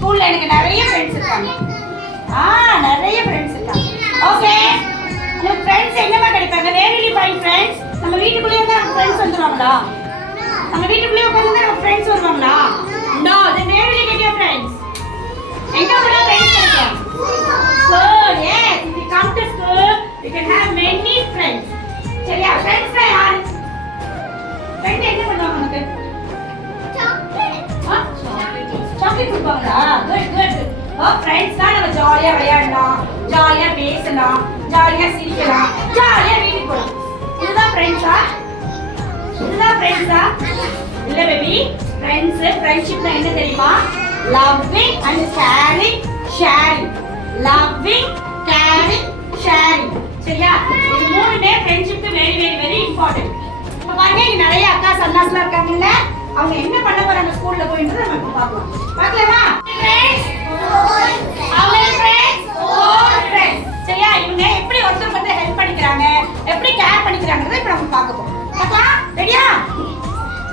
ஸ்கூல்ல எனக்கு நிறைய ஃப்ரெண்ட்ஸ் இருக்காங்க. நிறைய ஃப்ரெண்ட்ஸ் இருக்காங்க. ஓகே, உங்களுக்கு ஃப்ரெண்ட்ஸ் எங்கமா கிடைப்பாங்க? Where will you find friends? நம்ம வீட்டுக்குள்ளே இருந்தா நமக்கு ஃப்ரெண்ட்ஸ் வந்துருவாங்களா? நம்ம வீட்டுக்குள்ளே உட்கார்ந்தா நமக்கு ஃப்ரெண்ட்ஸ் வருவாங்களா? No, then where will you get your friends? எங்க போனா ஃப்ரெண்ட்ஸ் கிடைக்கும்? School, yes. If you come to school, you can have many friends. சரியா? ஃப்ரெண்ட்ஸ் யார்? ஃப்ரெண்ட் என்ன பண்ணுவாங்க நமக்கு? சாக்லேட் கொடுப்பாங்களா? குட். ஃப்ரெண்ட்ஸ் தான் நம்ம ஜாலியா விளையாடலாம், ஜாலியா பேசலாம், ஜாலியா சிரிக்கலாம், ஜாலியா வீட்டுக்கு போகலாம். இதுதான் ஃப்ரெண்ட்ஸா? இல்ல பேபி, ஃப்ரெண்ட்ஷிப்னா என்ன தெரியுமா? Loving and caring, sharing. Loving, caring, sharing. சரியா? இது மூணுமே ஃப்ரெண்ட்ஷிப்க்கு வெரி வெரி வெரி இம்பார்ட்டன்ட். இப்ப பாருங்க, இங்க நிறைய அக்கா சன்னாஸ்லாம் இருக்காங்கல்ல, அவங்க என்ன பண்ண போறாங்க ஸ்கூல்ல போயிட்டு நம்ம இப்ப பார்க்கலாம். பார்க்கலாமா? சரியா? இவங்க எப்படி ஒருத்தருக்கு வந்து ஹெல்ப் பண்ணிக்கிறாங்க, எப்படி கேர் பண்ணிக்கிறாங்கறத இப்ப நம்ம பார்க்க போறோம். பார்க்கலாம்? ரெடியா?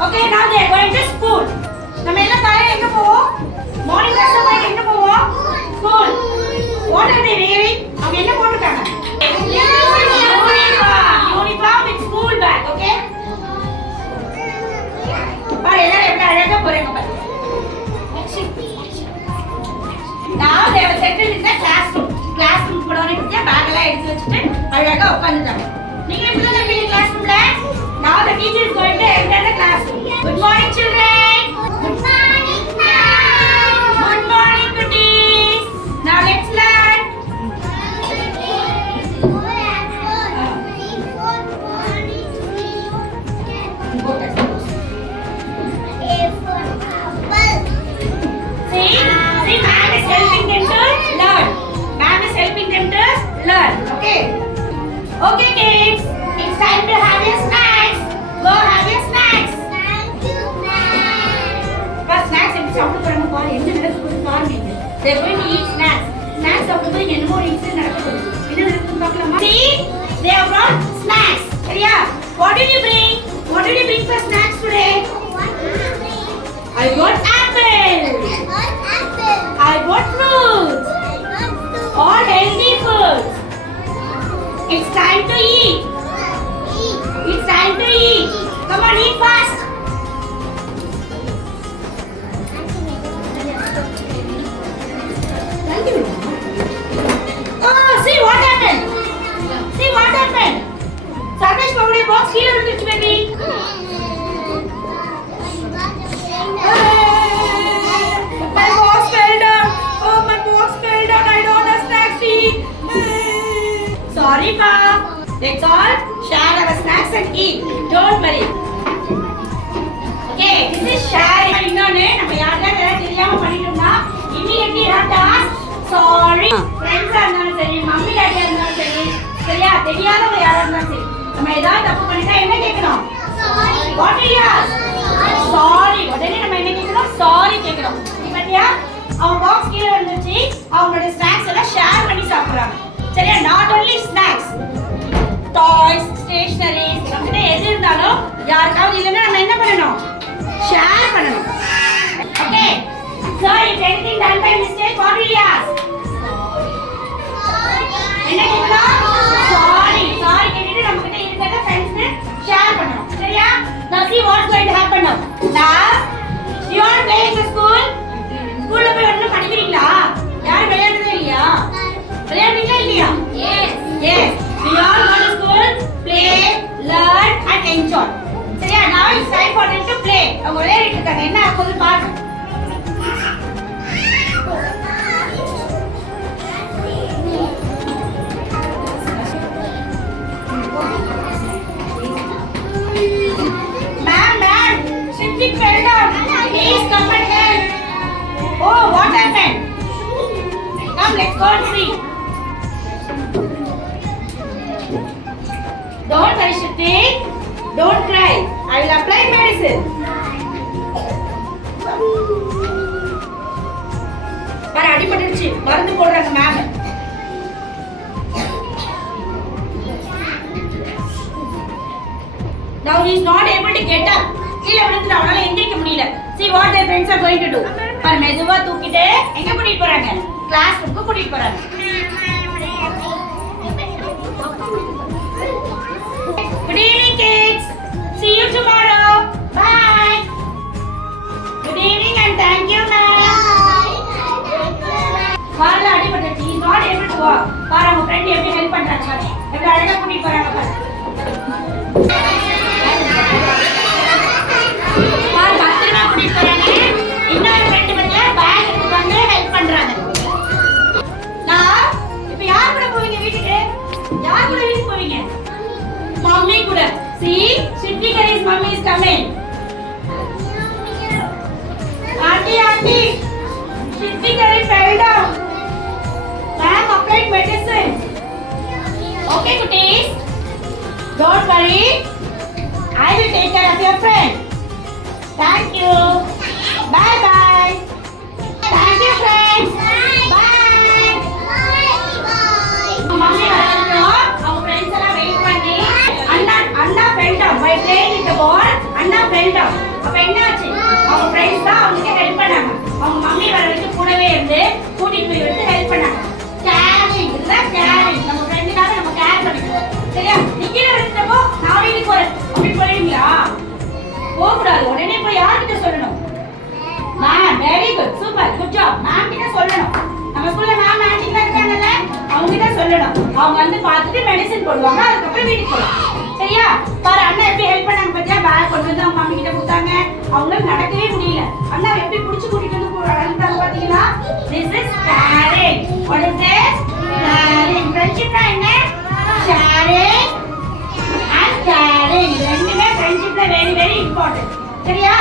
Okay, now they are going to school. நம்ம எல்லாம் காலையில எங்க போவோம்? மார்னிங் கிளாஸ் போய் எங்க போவோம்? School. What are they wearing? அவங்க என்ன போட்டுருக்காங்க? Uniform with school bag. Okay? பாரு எல்லாரும் எப்படி அழகா போறீங்க பாரு. Now they have settled in the classroom. Classroom போறவங்க பேக் எல்லாம் எடுத்து வச்சிட்டு அழகா உட்கார்ந்துட்டாங்க. நீங்க எப்படி தான் இருக்கீங்க கிளாஸ்ரூம்ல? Now the teacher is going to enter the classroom. Good morning children. Good morning ma'am. Good morning goodies. Now let's learn. See, ma'am is helping them to learn. Ma'am is helping them to learn. Okay. Okay kids, it's time to have your snacks. Go have your snacks. Thank you ma'am. First snacks எப்படி சாப்பிட போறாங்க பாரு, என்ன நடக்குது பாருங்க. They are going to eat snacks. Snacks சாப்பிடும்போது என்னமோ ஒரு இன்சிடென்ட் நடக்குது. என்ன நடக்குதுன்னு பார்க்கலாமா? See, they have brought snacks. சரியா? What did you bring? What did you bring for snacks today? I got apple. I got fruits. All healthy foods. It's time to eat. It's time to eat. Come on, eat fast. Oh, see what happened? See what happened? Sarvesh Pavade box here with baby. My box fell down. Oh, my box fell down. I don't have snacks to eat. Sorry, pa. Let's all share our snacks and eat. Don't worry. Okay, this is sharing. இன்னொன்னு நம்ம யாராவது தெரியாம பண்ணிட்டோம்னா immediately have to ask sorry. Friends இருந்தாலும் சரி, மம்மி டாடியா இருந்தாலும் சரி, சரியா? தெரியாதவங்க யாரா இருந்தாலும் சரி, நம்ம ஏதாவது தப்பு பண்ணிட்டா என்ன கேட்கணும்? What did you ask? Sorry. உடனே நம்ம என்ன கேட்கணும்? Sorry கேட்கணும். பாத்தியா? அவங்க பாக்ஸ் கீழ வந்துச்சு, அவங்களோட ஸ்நாக்ஸ் எல்லாம் ஷேர் பண்ணி சாப்பிடுறாங்க. சரியா? Not only snacks, toys, stationeries, நம்மகிட்ட எது இருந்தாலும் யாருக்காவது இல்லைன்னா நம்ம என்ன பண்ணணும்? ஷேர் பண்ணணும். Okay? So if anything done by mistake, what will you ask? என்ன கேட்கணும்? Sorry. Sorry கேட்டுட்டு நம்மகிட்ட இருக்கிறத ஃப்ரெண்ட்ஸ்க்கு ஷேர் பண்ணணும். சரியா? Now see what's going to happen now. Now you are playing in the school. ஸ்கூல்ல போய் ஒண்ணு படிக்கிறீங்களா? யார் விளையாடுறதே இல்லையா? விளையாடுறீங்களா இல்லையா? Yes. We all go to school, play, learn and enjoy. சரியா? Now it's time for them to play. அவங்க விளையாடிட்டு இருக்காங்க. என்ன ஆகுது பாரு. Ma'am, Shimpi fell down. Please come and help. Oh, what happened? Come, let's go and see. Don't worry, Shruti. Don't cry. I will apply medicine. பாரு அடிபட்டுச்சு, மருந்து போடுறாங்க ma'am. Now he is not able to get up. கீழ விழுந்துட்டான், அவனால எந்திரிக்க முடியல. See what their friends are going to do. பாரு மெதுவா தூக்கிட்டு எங்க கூட்டிட்டு போறாங்க? கிளாஸ் ரூமுக்கு கூட்டிட்டு போறாங்க. Good evening kids. See you tomorrow. Bye. Good evening and thank you ma'am. கால்ல அடிபட்டு he is not able to walk. பாரு உங்க friend எப்படி ஹெல்ப் பண்றாங்க பாரு. எப்படி அழகா கூட்டிட்டு போறாங்க பாரு. பாரு பத்திரமா கூட்டிட்டு போறாங்க. இன்னொரு friend வந்து பேக் எடுத்து வந்து ஹெல்ப் பண்றாங்க. நான் இப்போ யார் கூட போவீங்க வீட்டுக்கு? யார் கூட வீட்டுக்கு போவீங்க? Mommy கூட. See, Shritikari's mommy is coming. Auntie, Shritikari fell down. Ma'am applied medicine. Okay, cuties. Don't worry. I will take care of your friend. Thank you. Bye bye. Thank you, friends. Bye. Mommy வரட்டும். அவங்க friends எல்லாம் வெயிட் பண்ணி அண்ணா fell down by playing with the ball. Anna fell down. அப்ப என்னாச்சு? அவங்க friends தான் அவங்களுக்கு ஹெல்ப் பண்ணாங்க. அவங்க மம்மி வர வரைக்கும் கூடவே இருந்து கூட்டிட்டு போய் வந்து ஹெல்ப் பண்ணாங்க. கேரிங் இதுதான் கேரிங். நம்ம ஃப்ரெண்டுக்காக நம்ம கேர் பண்ணிக்கணும். சரியா? நீ கீழ விழுந்தப்போ நான் வீட்டுக்கு போறேன். அப்படி போறீங்களா? போக கூடாது. உடனே போய் யார்கிட்ட சொல்லணும்? Ma'am very good super good job. Ma'am கிட்ட சொல்லணும். நம்ம ஸ்கூல்ல மேம் ஆன்ட்டிலாம் இருக்காங்கல்ல அவங்க கிட்ட சொல்லணும். அவங்க வந்து பார்த்துட்டு மெடிசன் போடுவாங்க. அதுக்கு அப்புறம் வீட்டுக்கு போலாம். சரியா? பாரு அண்ணா எப்படி ஹெல்ப் பண்ணாங்க பாத்தியா? பேக் கொண்டு வந்து அவங்க மம்மி கிட்ட கொடுத்தாங்க. அவங்களுக்கு நடக்கவே முடியல. அண்ணா எப்படி புடிச்சு கூட்டிட்டு வந்து அழகாங்க பாத்தீங்களா? This is caring. What is this? Caring. ஃப்ரெண்ட்ஷிப்னா என்ன? Sharing and caring. ரெண்டுமே ஃப்ரெண்ட்ஷிப்ல very very important. சரியா?